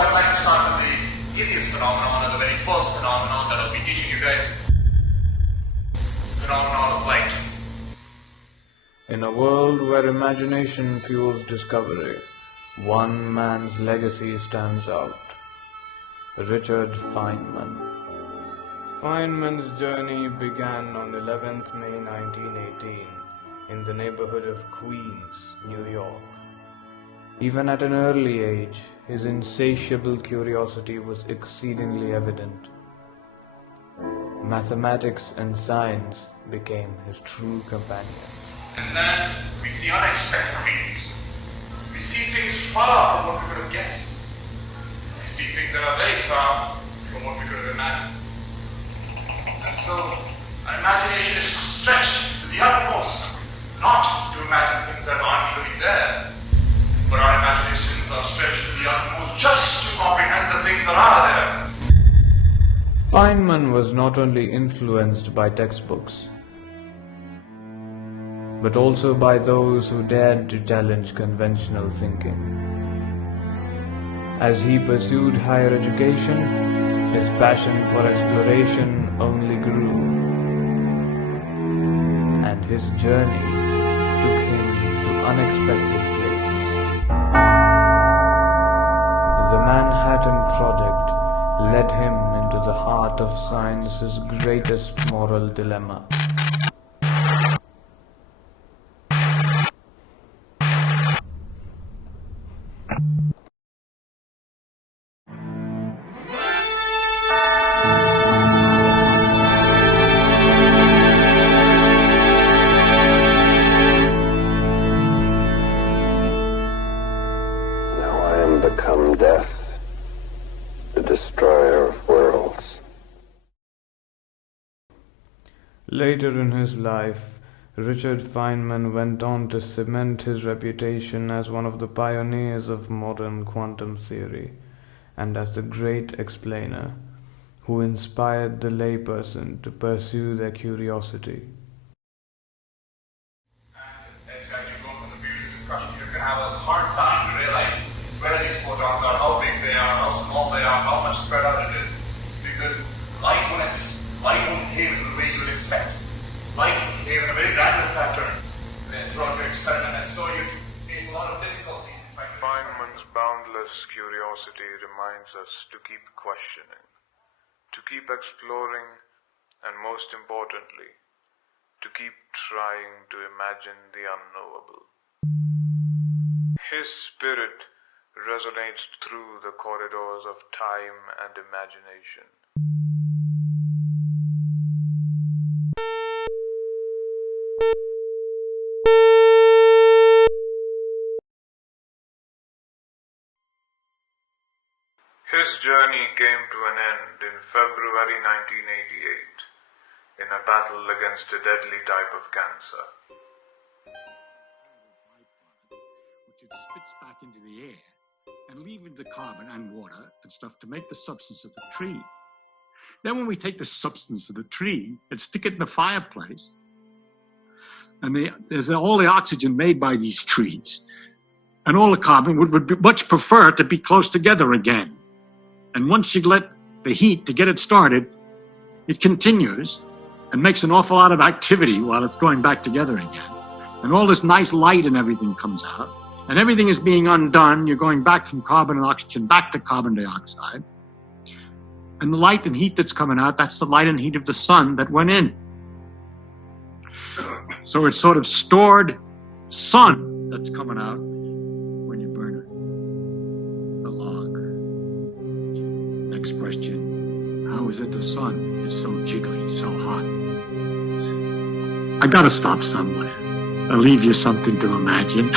I'd like to start with the easiest phenomenon, or the very first phenomenon that I'll be teaching you guys. Phenomenon of light. In a world where imagination fuels discovery, one man's legacy stands out. Richard Feynman. Feynman's journey began on 11th May 1918 in the neighborhood of Queens, New York. Even at an early age, his insatiable curiosity was exceedingly evident. Mathematics and science became his true companion. And then we see unexpected things. We see things far from what we could have guessed. We see things that are very far from what we could have imagined. And so, our imagination is stretched to the utmost, not to imagine things that aren't really there, but our imaginations are stretched to the utmost just to comprehend the things that are there. Feynman was not only influenced by textbooks, but also by those who dared to challenge conventional thinking. As he pursued higher education, his passion for exploration only grew, and his journey took him to unexpected places. The Manhattan Project led him into the heart of science's greatest moral dilemma. Become death, the destroyer of worlds. Later in his life, Richard Feynman went on to cement his reputation as one of the pioneers of modern quantum theory and as the great explainer who inspired the layperson to pursue their curiosity. As you go from the previous discussion, you're going to have a hard time to realize where these photons are, how big they are, how small they are, how much spread out it is. Because light won't behave in the way you would expect. Light will behave in a very random pattern throughout your experiment, and so you face a lot of difficulties in finding. Feynman's boundless curiosity reminds us to keep questioning, to keep exploring, and most importantly, to keep trying to imagine the unknowable. His spirit resonates through the corridors of time and imagination. His journey came to an end in February 1988 in a battle against a deadly type of cancer. Which it spits back into the air and leaving the carbon and water and stuff to make the substance of the tree. Then when we take the substance of the tree and stick it in the fireplace, and there's all the oxygen made by these trees, and all the carbon would much prefer to be close together again. And once you let the heat to get it started, it continues and makes an awful lot of activity while it's going back together again. And all this nice light and everything comes out. And everything is being undone. You're going back from carbon and oxygen back to carbon dioxide. And the light and heat that's coming out, that's the light and heat of the sun that went in. So it's sort of stored sun that's coming out when you burn a log. Next question. How is it the sun is so jiggly, so hot? I gotta stop somewhere. I'll leave you something to imagine.